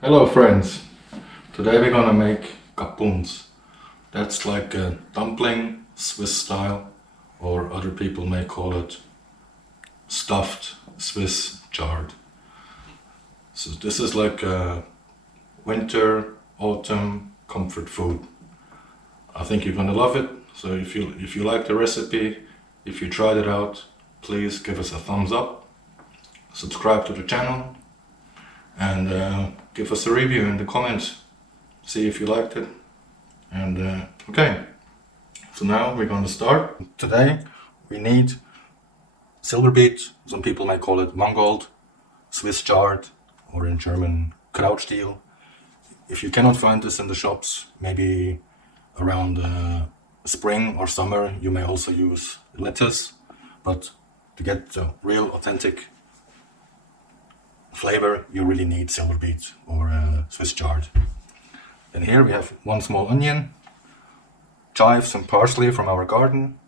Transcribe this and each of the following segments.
Hello friends, today we're gonna make Capuns. That's like a dumpling, Swiss style, or other people may call it stuffed Swiss chard. So this is like a winter, autumn comfort food. I think you're gonna love it. So if you like the recipe, if you tried it out, please give us a thumbs up, subscribe to the channel, and give us a review in the comments. See if you liked it. And okay, so now we're going to start. Today we need silverbeet, some people may call it Mangold, Swiss chard, or in German Krautstiel. If you cannot find this in the shops, maybe around spring or summer, you may also use lettuce, but to get the real authentic flavor, you really need silverbeet or Swiss chard. And here we have 1 small onion, chives and parsley from our garden,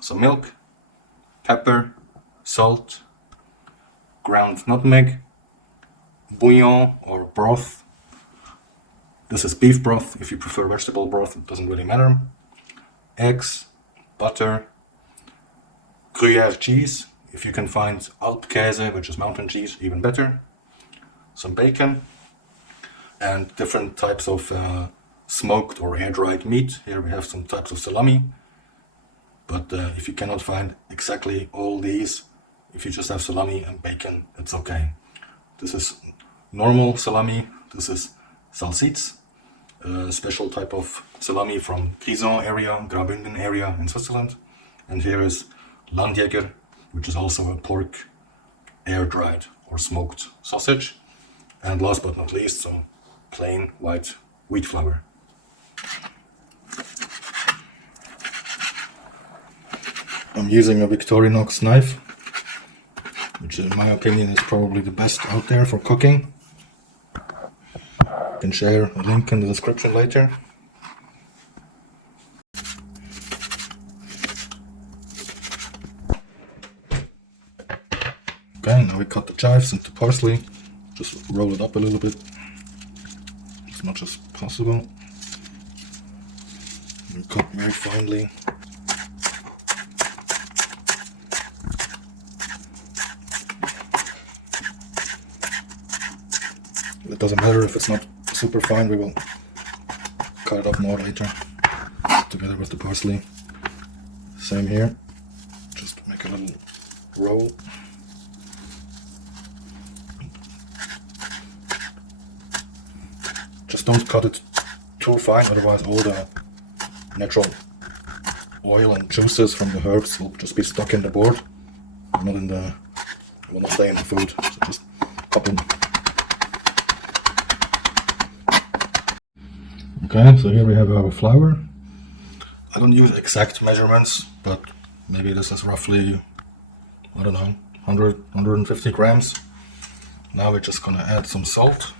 some milk, pepper, salt, ground nutmeg, bouillon or broth. This is beef broth. If you prefer vegetable broth, it doesn't really matter. Eggs, butter, Gruyère cheese. If you can find Alpkäse, which is mountain cheese, even better. Some bacon and different types of smoked or air-dried meat. Here we have some types of salami. But if you cannot find exactly all these, if you just have salami and bacon, it's okay. This is normal salami. This is Salsiz, a special type of salami from Grisons area, Graubünden area in Switzerland. And here is Landjäger, which is also a pork air-dried or smoked sausage. And last but not least, some plain white wheat flour. I'm using a Victorinox knife, which in my opinion is probably the best out there for cooking. I can share a link in the description later. Okay, now we cut the chives into parsley. Just roll it up a little bit, as much as possible. And cut very finely. It doesn't matter if it's not super fine, we will cut it up more later, together with the parsley. Same here, just make a little roll. Just don't cut it too fine, otherwise all the natural oil and juices from the herbs will just be stuck in the board, not in the, will not stay in the food. So just couple. Okay, so here we have our flour. I don't use exact measurements, but maybe this is roughly, I don't know, 150 grams. Now we're just gonna add some salt.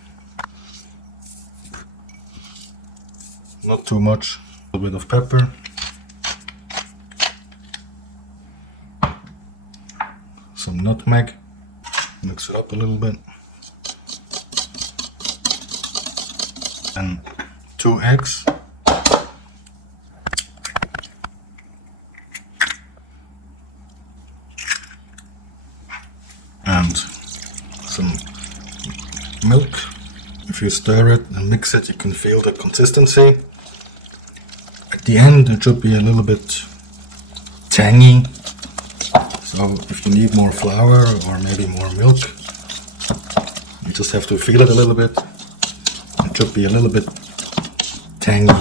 Not too much. A little bit of pepper. Some nutmeg. Mix it up a little bit. And 2 eggs. And some milk. If you stir it and mix it, you can feel the consistency. At the end it should be a little bit tangy, so if you need more flour or maybe more milk, you just have to feel it a little bit. It should be a little bit tangy.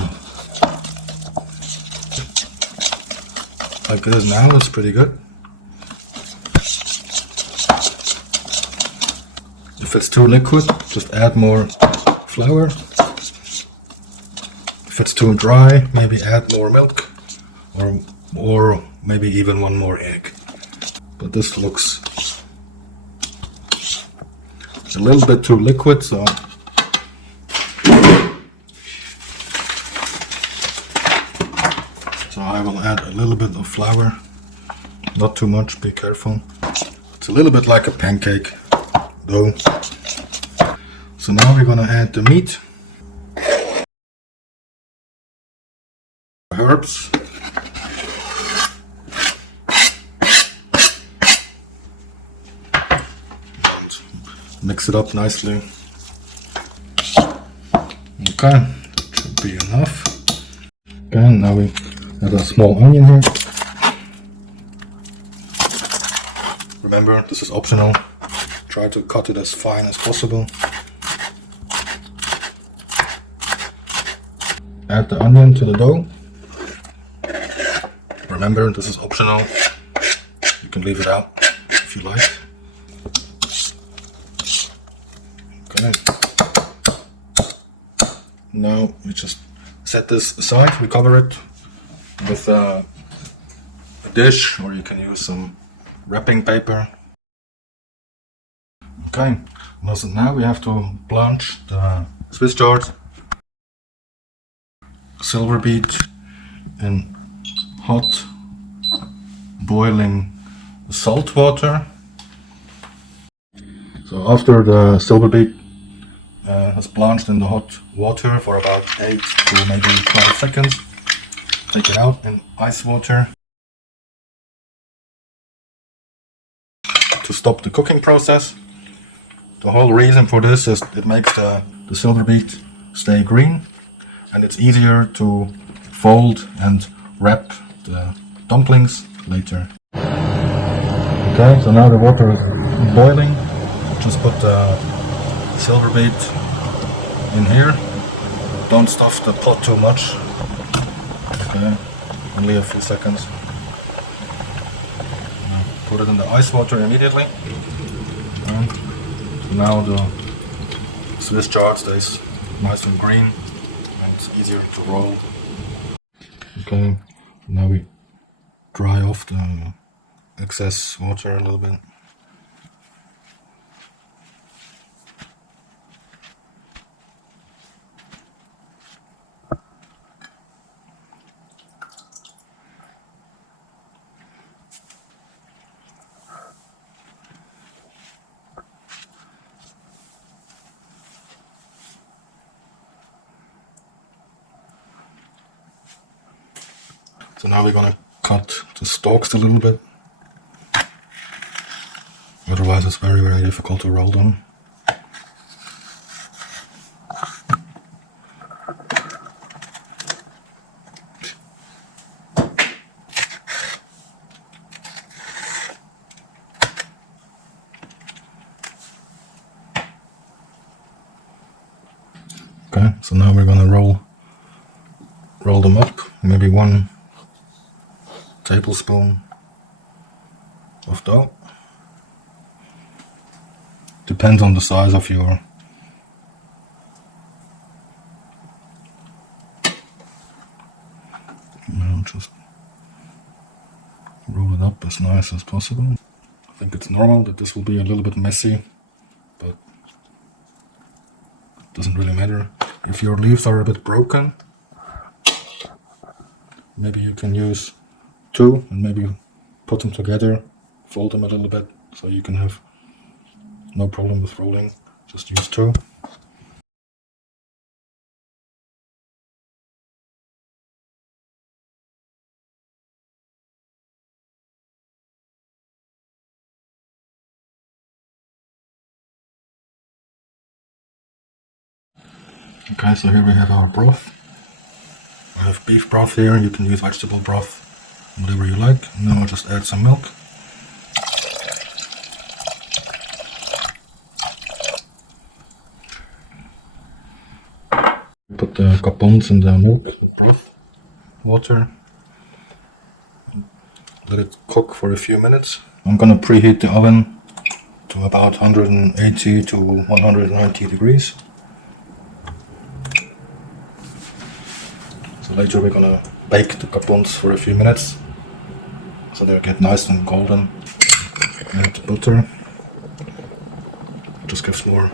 Like it is now, it's pretty good. If it's too liquid, just add more flour. If it's too dry, maybe add more milk, or maybe even 1 more egg. But this looks a little bit too liquid, so I will add a little bit of flour, not too much, be careful. It's a little bit like a pancake dough. So now we're gonna add the meat, herbs, and mix it up nicely. Okay, that should be enough. Okay, now we add a small onion here. Remember, this is optional. Try to cut it as fine as possible. Add the onion to the dough. Remember, this is optional. You can leave it out if you like. Okay. Now we just set this aside. We cover it with a dish, or you can use some wrapping paper. Okay, so now we have to blanch the Swiss chard, silverbeet in hot boiling salt water. So after the silverbeet has blanched in the hot water for about 8 to maybe 12 seconds, take it out in ice water to stop the cooking process. The whole reason for this is it makes the silverbeet stay green, and it's easier to fold and wrap the dumplings later. Okay, so now the water is boiling. Just put the silverbeet in here. Don't stuff the pot too much. Okay, only a few seconds. Put it in the ice water immediately. And now the Swiss chard stays nice and green, and it's easier to roll. Okay, now we dry off the excess water a little bit. So now we're gonna cut the stalks a little bit. Otherwise it's very, very difficult to roll them. Okay, so now we're gonna roll them up, maybe 1 tablespoon of dough. Depends on the size of your just roll it up as nice as possible. I think it's normal that this will be a little bit messy, but it doesn't really matter. If your leaves are a bit broken, maybe you can use 2 and maybe put them together, fold them a little bit, so you can have no problem with rolling. Just use 2. Okay, so here we have our broth. I have beef broth here. You can use vegetable broth, whatever you like. Now I'll just add some milk. Put the capuns in the milk, broth, water. Let it cook for a few minutes. I'm gonna preheat the oven to about 180 to 190 degrees. So later we're gonna bake the capuns for a few minutes so they get nice and golden. Add butter. Just gives more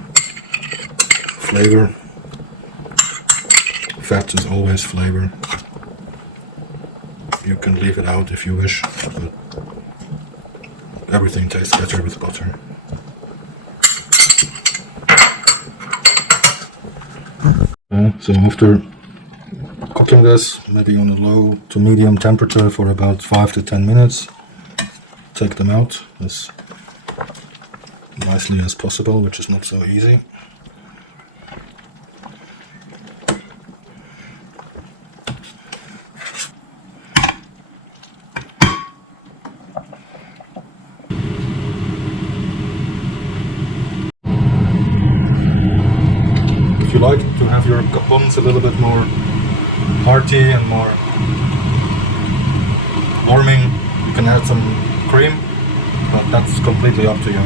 flavor. Fat is always flavor. You can leave it out if you wish, but everything tastes better with butter. So after cooking this, maybe on a low to medium temperature for about 5 to 10 minutes, take them out as nicely as possible, which is not so easy. If you like to have your capuns a little bit more hearty and more warming, you can add some cream, but that's completely up to you.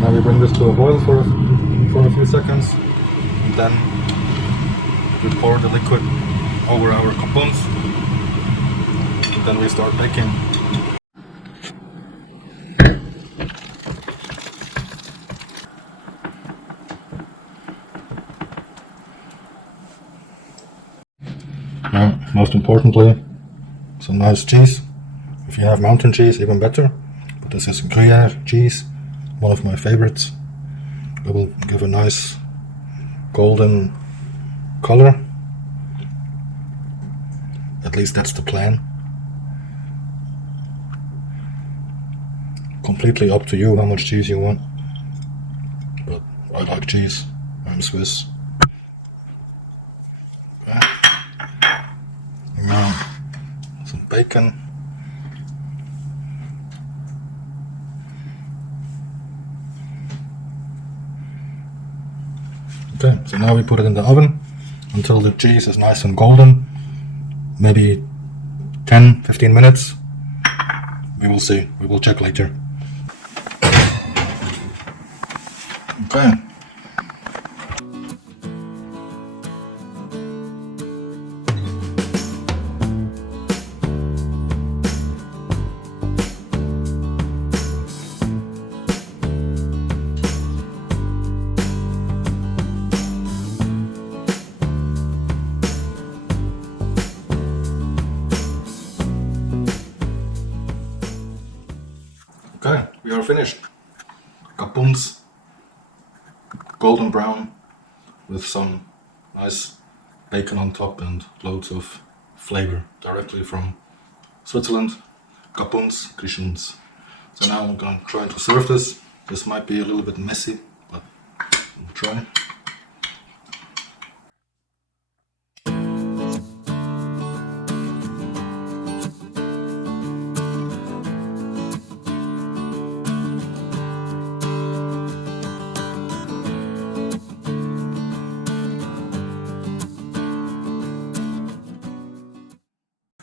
Now we bring this to a boil for a few seconds, and then we pour the liquid over our capuns, and then we start baking. Now, most importantly, some nice cheese. If you have mountain cheese, even better. But this is Gruyère cheese, one of my favorites. It will give a nice golden color. At least that's the plan. Completely up to you how much cheese you want. But I like cheese. I'm Swiss. Now, some bacon. Okay, so now we put it in the oven until the cheese is nice and golden. Maybe 10-15 minutes. We will see. We will check later. Okay. Okay, we are finished. Capuns, golden brown, with some nice bacon on top and loads of flavor directly from Switzerland. Capuns, Griechens. So now I'm going to try to serve this. This might be a little bit messy, but we'll try.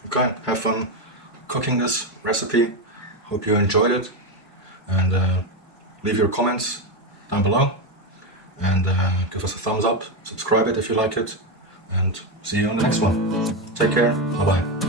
Okay, have fun cooking this recipe. Hope you enjoyed it, and leave your comments down below, and give us a thumbs up, subscribe it if you like it, and see you on the next one. Take care, bye bye.